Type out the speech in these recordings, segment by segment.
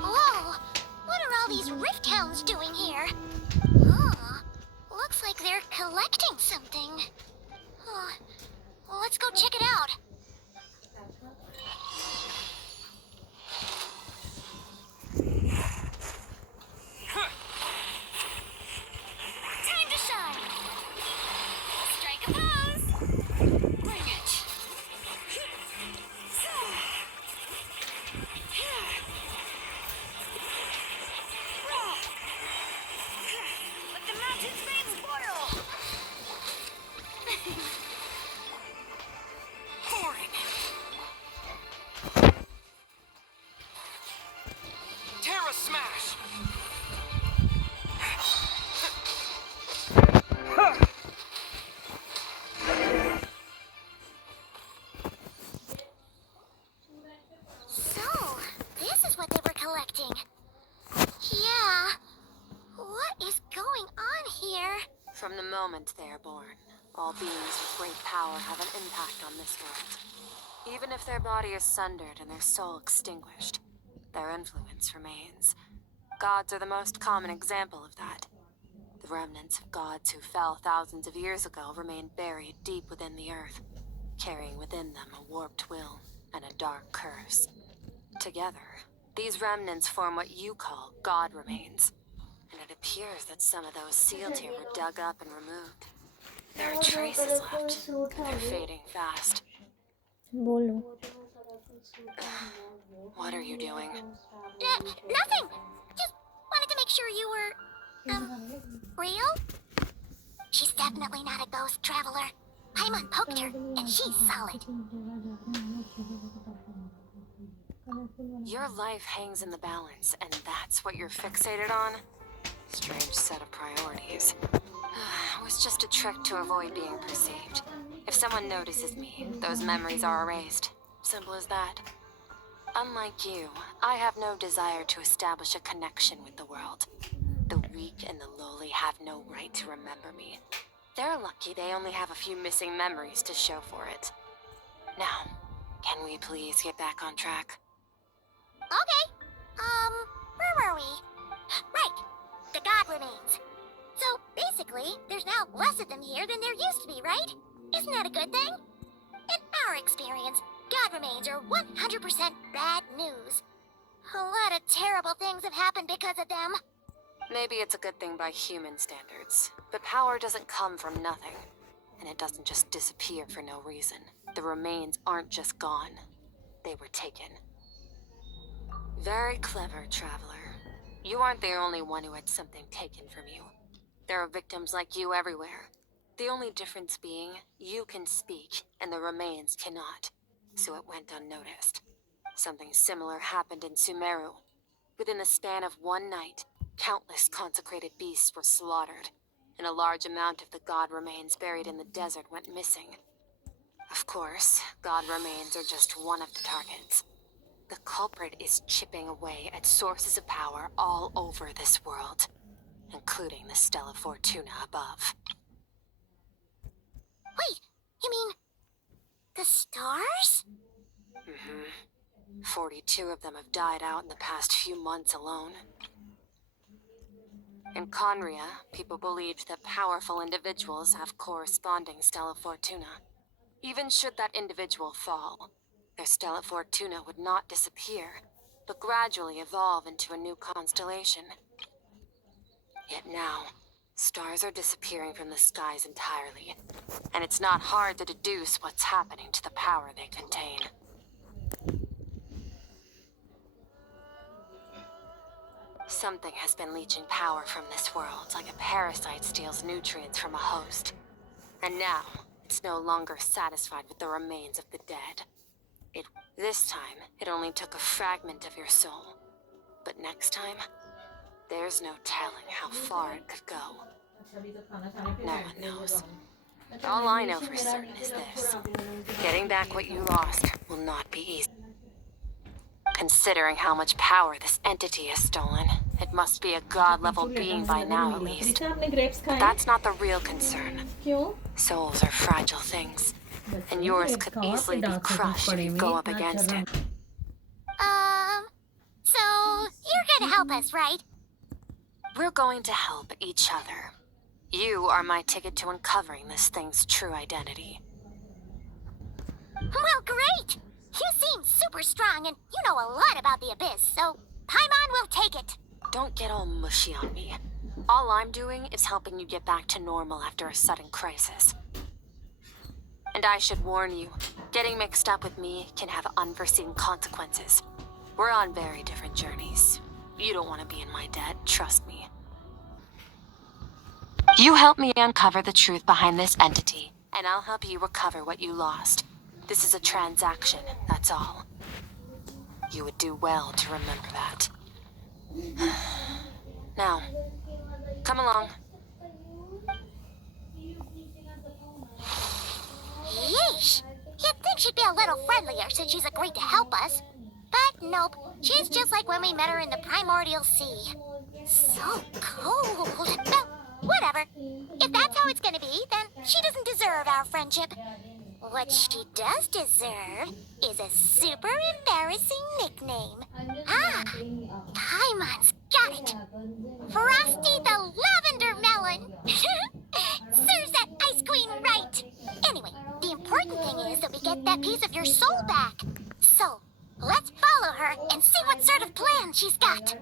Whoa! What are all these rift hounds doing here? Oh, looks like they're collecting something. Oh, well, let's go check it out. Time to shine! Strike a pose! Bring it! Let the mountain's veins boil! Boring. Terra Smash! So, this is what they were collecting. Yeah. What is going on here? From the moment they are born, all beings with great power have an impact on this world. Even if their body is sundered and their soul extinguished, their influence remains. Gods are the most common example of that. The remnants of gods who fell thousands of years ago remain buried deep within the earth, carrying within them a warped will and a dark curse. Together, these remnants form what you call god remains. And it appears that some of those sealed here were dug up and removed. There are traces left, and they're fading fast. बोलो. What are you doing? Nothing! Just wanted to make sure you were, real? She's definitely not a ghost traveler. Paimon poked her, and she's solid. Your life hangs in the balance, and that's what you're fixated on? Strange set of priorities. It was just a trick to avoid being perceived. If someone notices me, those memories are erased. Simple as that. Unlike you, I have no desire to establish a connection with the world. The weak and the lowly have no right to remember me. They're lucky they only have a few missing memories to show for it. Now, can we please get back on track? Okay. Where were we? Right. The god remains. So, basically, there's now less of them here than there used to be, right? Isn't that a good thing? In our experience, god remains are 100% bad news. A lot of terrible things have happened because of them. Maybe it's a good thing by human standards, but power doesn't come from nothing. And it doesn't just disappear for no reason. The remains aren't just gone. They were taken. Very clever, traveler. You aren't the only one who had something taken from you. There are victims like you everywhere. The only difference being, you can speak, and the remains cannot. So it went unnoticed. Something similar happened in Sumeru. Within the span of one night, countless consecrated beasts were slaughtered, and a large amount of the god remains buried in the desert went missing. Of course, god remains are just one of the targets. The culprit is chipping away at sources of power all over this world, including the Stella Fortuna above. Wait, you mean... the stars? 42 of them have died out in the past few months alone. In Conria, people believed that powerful individuals have corresponding Stella Fortuna. Even should that individual fall, their Stella Fortuna would not disappear, but gradually evolve into a new constellation. Yet now, stars are disappearing from the skies entirely, and it's not hard to deduce what's happening to the power they contain. Something has been leeching power from this world like a parasite steals nutrients from a host. And now, it's no longer satisfied with the remains of the dead. This time, it only took a fragment of your soul. But next time, there's no telling how far it could go. No one knows. All I know for certain is this. Getting back what you lost will not be easy. Considering how much power this entity has stolen. It must be a god-level being by now, at least. But that's not the real concern. क्यों? Souls are fragile things, and yours could easily be crushed if you go up against it. So you're gonna help us, right? We're going to help each other. You are my ticket to uncovering this thing's true identity. Well, great! You seem super strong and you know a lot about the Abyss, so Paimon will take it. Don't get all mushy on me. All I'm doing is helping you get back to normal after a sudden crisis. And I should warn you, getting mixed up with me can have unforeseen consequences. We're on very different journeys. You don't want to be in my debt, trust me. You help me uncover the truth behind this entity, and I'll help you recover what you lost. This is a transaction, that's all. You would do well to remember that. Now, come along. Yeesh! You'd think she'd be a little friendlier since she's agreed to help us. But nope, she's just like when we met her in the primordial sea. So cold. Well, whatever. If that's how it's gonna be, then she doesn't deserve our friendship. What she does deserve is a super embarrassing nickname. Ah, Paimon's got it. Frosty the Lavender Melon. Serves that ice queen right. Anyway, the important thing is that we get that piece of your soul back. So, let's follow her and see what sort of plan she's got.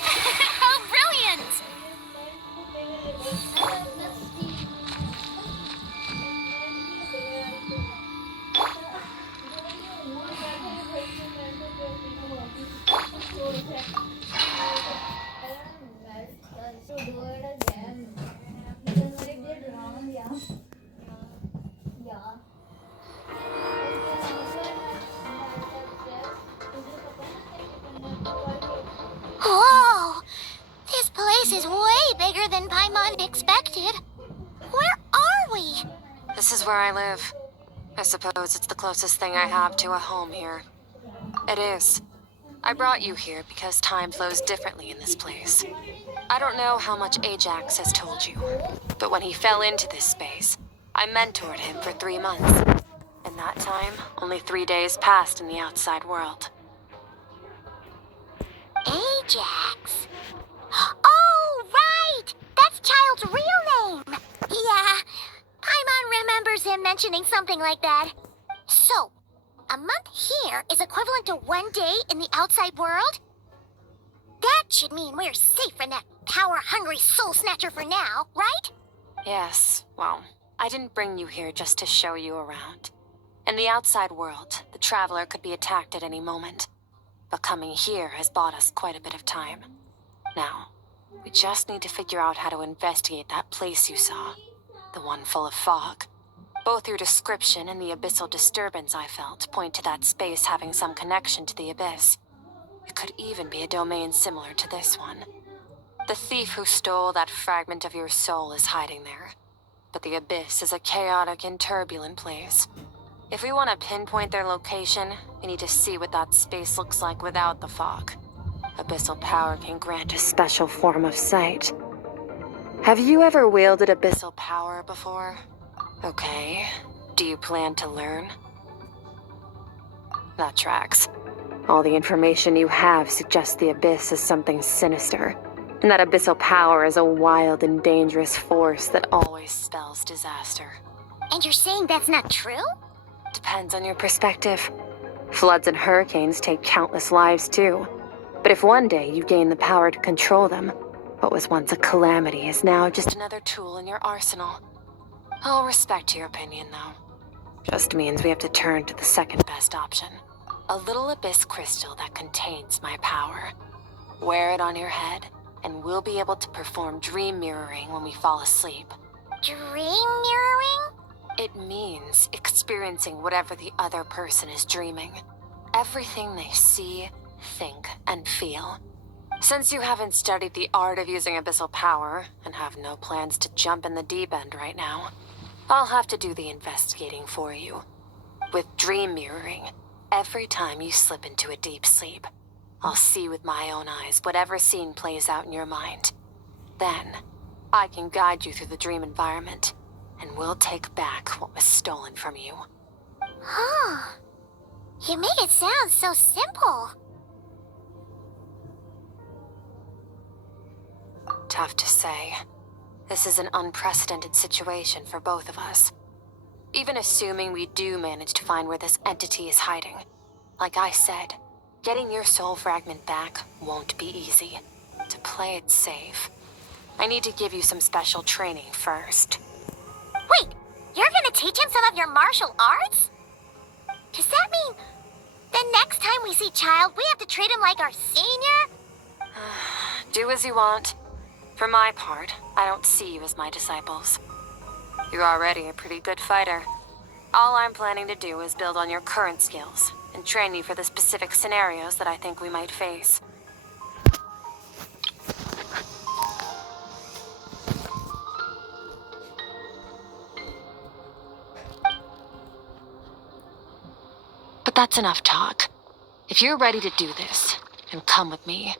How brilliant! Whoa! This place is way bigger than Paimon expected. Where are we? This is where I live. I suppose it's the closest thing I have to a home here. It is. I brought you here because time flows differently in this place. I don't know how much Ajax has told you, but when he fell into this space, I mentored him for 3 months. In that time, only 3 days passed in the outside world. Ajax? Oh, right! That's Child's real name! Yeah, Paimon remembers him mentioning something like that. So, a month here is equivalent to 1 day in the outside world? That should mean we're safe from that power-hungry soul snatcher for now, right? Yes, well, I didn't bring you here just to show you around. In the outside world, the Traveler could be attacked at any moment. But coming here has bought us quite a bit of time. Now, we just need to figure out how to investigate that place you saw. The one full of fog. Both your description and the abyssal disturbance I felt point to that space having some connection to the Abyss. It could even be a domain similar to this one. The thief who stole that fragment of your soul is hiding there. But the Abyss is a chaotic and turbulent place. If we want to pinpoint their location, we need to see what that space looks like without the fog. Abyssal power can grant a special form of sight. Have you ever wielded abyssal power before? Okay. Do you plan to learn? That tracks. All the information you have suggests the Abyss is something sinister, and that abyssal power is a wild and dangerous force that always spells disaster. And you're saying that's not true? Depends on your perspective. Floods and hurricanes take countless lives too. But if one day you gain the power to control them, what was once a calamity is now just another tool in your arsenal. I'll respect your opinion, though. Just means we have to turn to the second best option. A little abyss crystal that contains my power. Wear it on your head, and we'll be able to perform dream mirroring when we fall asleep. Dream mirroring? It means experiencing whatever the other person is dreaming. Everything they see, think, and feel. Since you haven't studied the art of using abyssal power, and have no plans to jump in the deep end right now, I'll have to do the investigating for you. With dream mirroring, Every time you slip into a deep sleep, I'll see with my own eyes whatever scene plays out in your mind. Then, I can guide you through the dream environment, and we'll take back what was stolen from you. Huh. You make it sound so simple. Tough to say. This is an unprecedented situation for both of us. Even assuming we do manage to find where this entity is hiding, like I said, getting your soul fragment back won't be easy. To play it safe, I need to give you some special training first. Wait, you're gonna teach him some of your martial arts? Does that mean the next time we see Child, we have to treat him like our senior? Do as you want. For my part, I don't see you as my disciples. You're already a pretty good fighter. All I'm planning to do is build on your current skills and train you for the specific scenarios that I think we might face. But that's enough talk. If you're ready to do this, then come with me.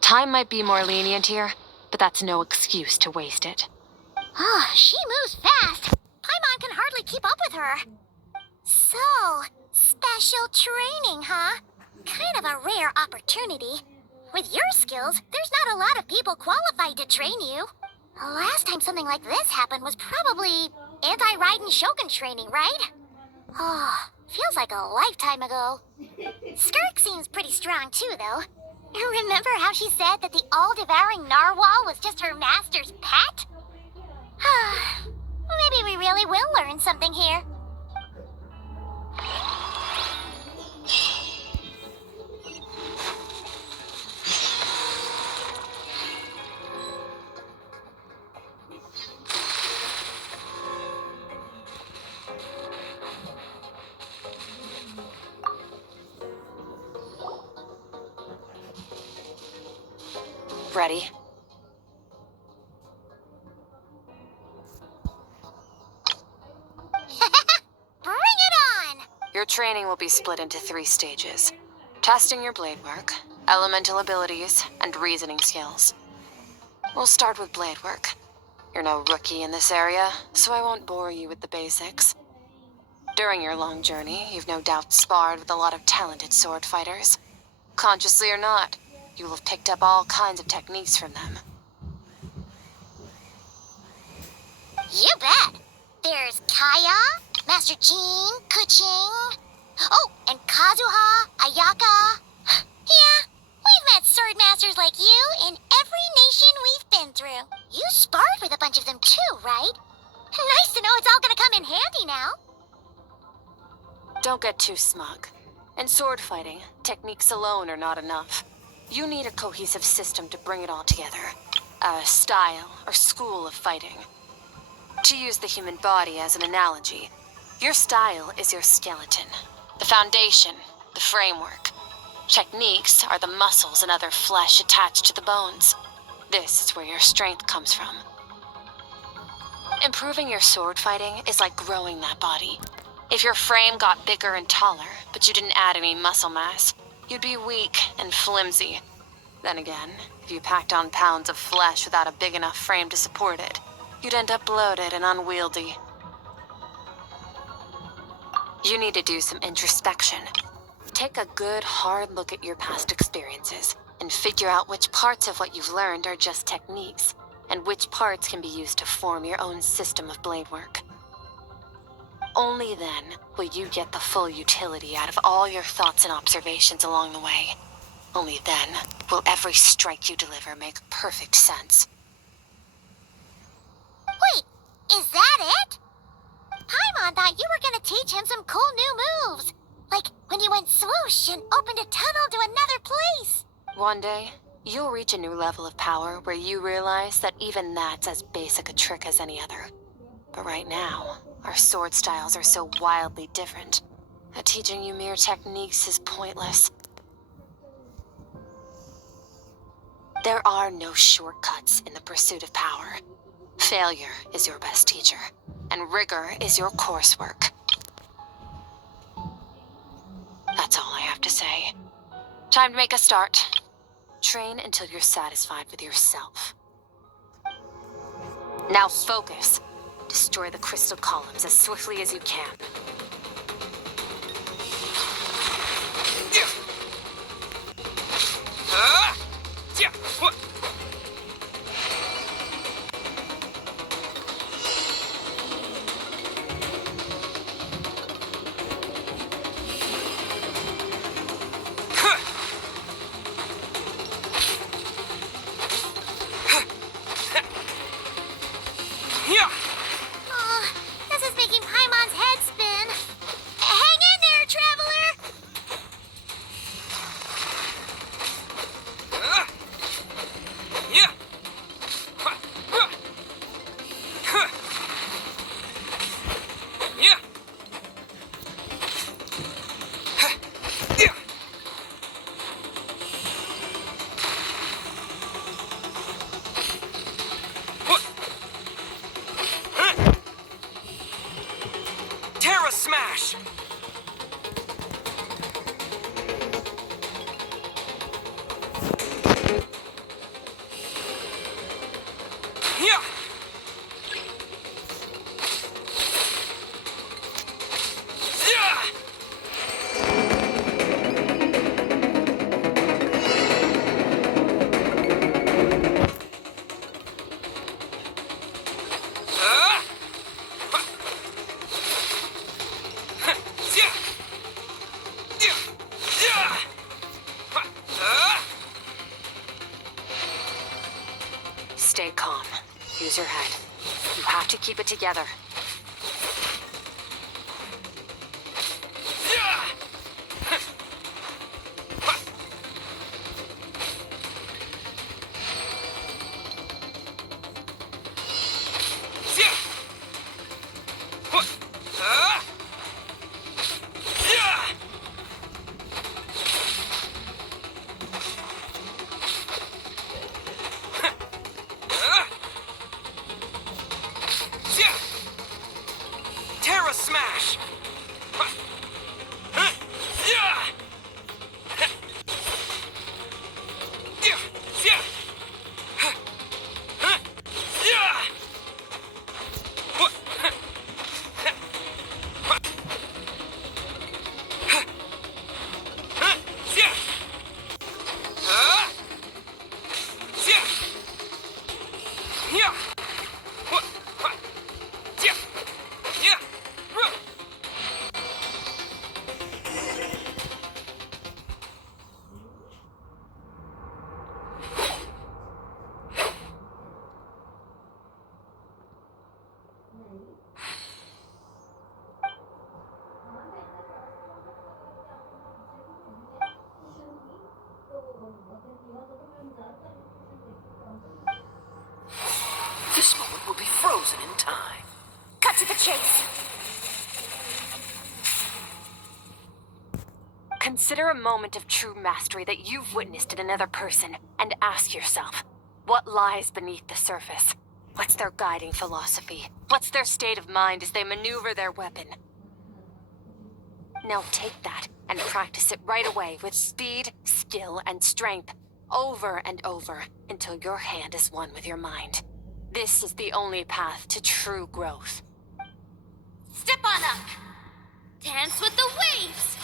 Time might be more lenient here, but that's no excuse to waste it. Ah, she moves fast. Paimon can hardly keep up with her. So, special training, huh? Kind of a rare opportunity. With your skills, there's not a lot of people qualified to train you. The last time something like this happened was probably anti-Raiden Shogun training, right? Oh, feels like a lifetime ago. Skirk seems pretty strong too, though. Remember how she said that the all-devouring narwhal was just her master's pet? Maybe we really will learn something here. Ready? Bring it on! Your training will be split into 3 stages. Testing your blade work, elemental abilities, and reasoning skills. We'll start with blade work. You're no rookie in this area, so I won't bore you with the basics. During your long journey, you've no doubt sparred with a lot of talented sword fighters. Consciously or not, you will have picked up all kinds of techniques from them. You bet! There's Kaya, Master Jean, Kuching. Oh, and Kazuha, Ayaka. Yeah, we've met sword masters like you in every nation we've been through. You sparred with a bunch of them too, right? Nice to know it's all gonna come in handy now. Don't get too smug. In sword fighting, techniques alone are not enough. You need a cohesive system to bring it all together. A style or school of fighting. To use the human body as an analogy, your style is your skeleton. The foundation, the framework. Techniques are the muscles and other flesh attached to the bones. This is where your strength comes from. Improving your sword fighting is like growing that body. If your frame got bigger and taller, but you didn't add any muscle mass, you'd be weak and flimsy. Then again, if you packed on pounds of flesh without a big enough frame to support it, you'd end up bloated and unwieldy. You need to do some introspection. Take a good, hard look at your past experiences and figure out which parts of what you've learned are just techniques, and which parts can be used to form your own system of blade work. Only then will you get the full utility out of all your thoughts and observations along the way. Only then will every strike you deliver make perfect sense. Wait, is that it? Paimon thought you were gonna teach him some cool new moves. Like when you went swoosh and opened a tunnel to another place. One day, you'll reach a new level of power where you realize that even that's as basic a trick as any other. But right now, our sword styles are so wildly different that teaching you mere techniques is pointless. There are no shortcuts in the pursuit of power. Failure is your best teacher, and rigor is your coursework. have to say. Time to make a start. Train until you're satisfied with yourself. Now focus. Destroy the crystal columns as swiftly as you can. Oh, this is making Paimon's head spin. Hang in there, traveler! Terra Smash! Yeah! Stay calm. Use your head. You have to keep it together. Terra Smash! This moment will be frozen in time. Cut to the chase. Consider a moment of true mastery that you've witnessed in another person, and ask yourself, what lies beneath the surface? What's their guiding philosophy? What's their state of mind as they maneuver their weapon? Now take that and practice it right away with speed, skill, and strength, over and over, until your hand is one with your mind. This is the only path to true growth. Step on up. Dance with the waves.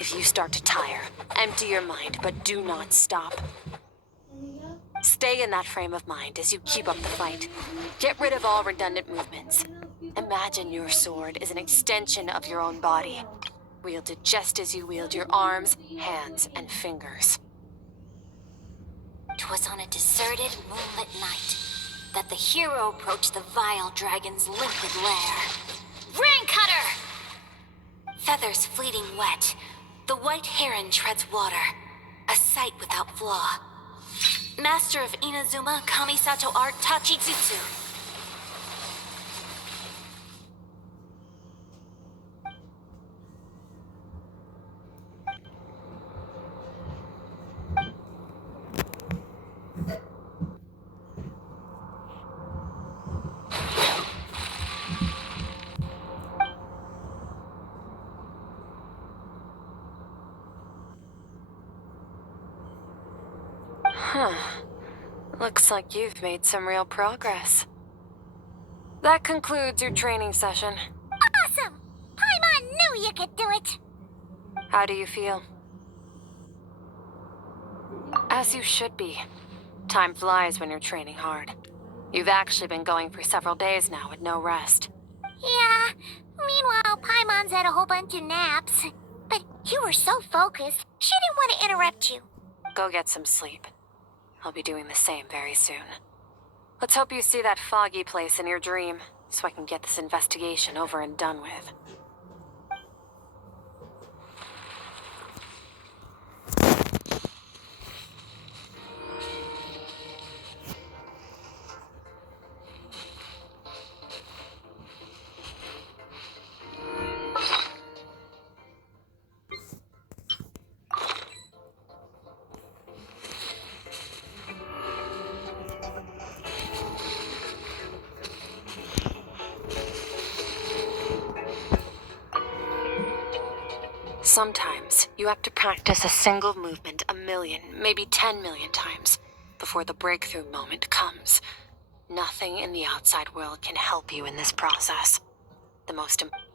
If you start to tire, empty your mind, but do not stop. Stay in that frame of mind as you keep up the fight. Get rid of all redundant movements. Imagine your sword is an extension of your own body. Wield it just as you wield your arms, hands, and fingers. 'Twas on a deserted, moonlit night that the hero approached the vile dragon's limpid lair. Ring Cutter! feathers fleeting wet. The white heron treads water. A sight without flaw. Master of Inazuma Kamisato art Tachijutsu. Huh. Looks like you've made some real progress. That concludes your training session. Awesome! Paimon knew you could do it! How do you feel? As you should be. Time flies when you're training hard. You've actually been going for several days now with no rest. Yeah, meanwhile, Paimon's had a whole bunch of naps. But you were so focused, she didn't want to interrupt you. Go get some sleep. I'll be doing the same very soon. Let's hope you see that foggy place in your dream, so I can get this investigation over and done with. Sometimes, you have to practice a single movement 1,000,000, maybe 10,000,000 times, before the breakthrough moment comes. Nothing in the outside world can help you in this process. The most important